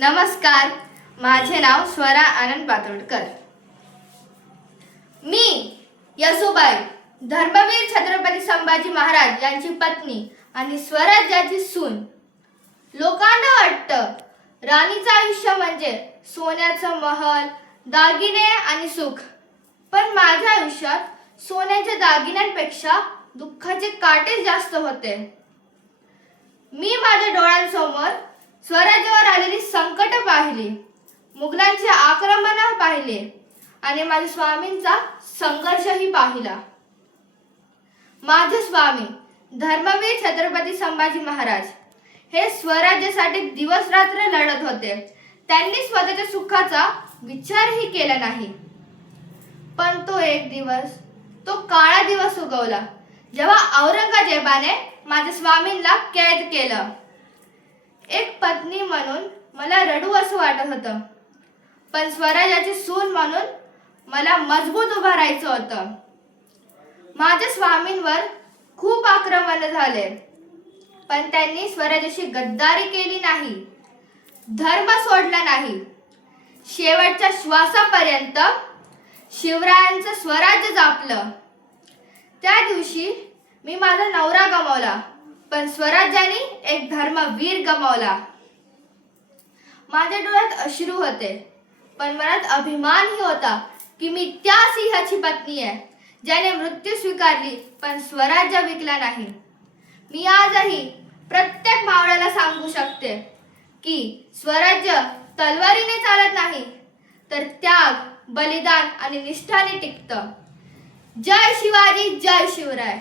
नमस्कार, माझे नाव स्वरा आनंद पातोडकर. मी यसुबाई, धर्मवीर छत्रपती संभाजी महाराज यांची पत्नी आणि स्वराज्याची सून. लोकांना वाटतं राणीचं आयुष्य म्हणजे सोन्याचं महल, दागिने आणि सुख. पण माझ्या आयुष्यात सोन्याच्या दागिन्यांपेक्षा दुःखाचे काटेच जास्त होते. मी माझ्या डोळ्यांसमोर स्वराज्यावर आलेली संकट पाहिली, मुघलांचे आक्रमण पाहिले आणि माझ्या स्वामींचा संघर्षही पाहिला. माझे स्वामी धर्मवीर छत्रपती संभाजी महाराज हे स्वराज्यासाठी दिवस रात्र लढत होते. त्यांनी स्वतःच्या सुखाचा विचारही केला नाही. पण तो एक दिवस, तो काळा दिवस उगवला जेव्हा औरंगजेबाने माझ्या स्वामींना कैद केलं. एक पत्नी म्हणून मला रडू असं वाटत होतं, पण स्वराज्याची सून म्हणून मला मजबूत उभं राहायचं होतं. माझ्या स्वामींवर खूप आक्रमण झाले, पण त्यांनी स्वराज्याशी गद्दारी केली नाही, धर्म सोडला नाही. शेवटच्या श्वासापर्यंत शिवरायांचं स्वराज्य जपलं. त्या दिवशी मी माझा नवरा गमावला, पण स्वराज्याने एक धर्मवीर गमावला. माझ्या डोळ्यात अश्रू होते, पण मनात अभिमानही होता की मी त्या सिंहाची पत्नी आहे, ज्याने मृत्यू स्वीकारली पण स्वराज्य विकला नाही. मी आजही प्रत्येक मावळ्याला सांगू शकते की स्वराज्य तलवारीने चालत नाही, तर त्याग, बलिदान आणि निष्ठाने टिकतं. जय शिवाजी, जय शिवराय.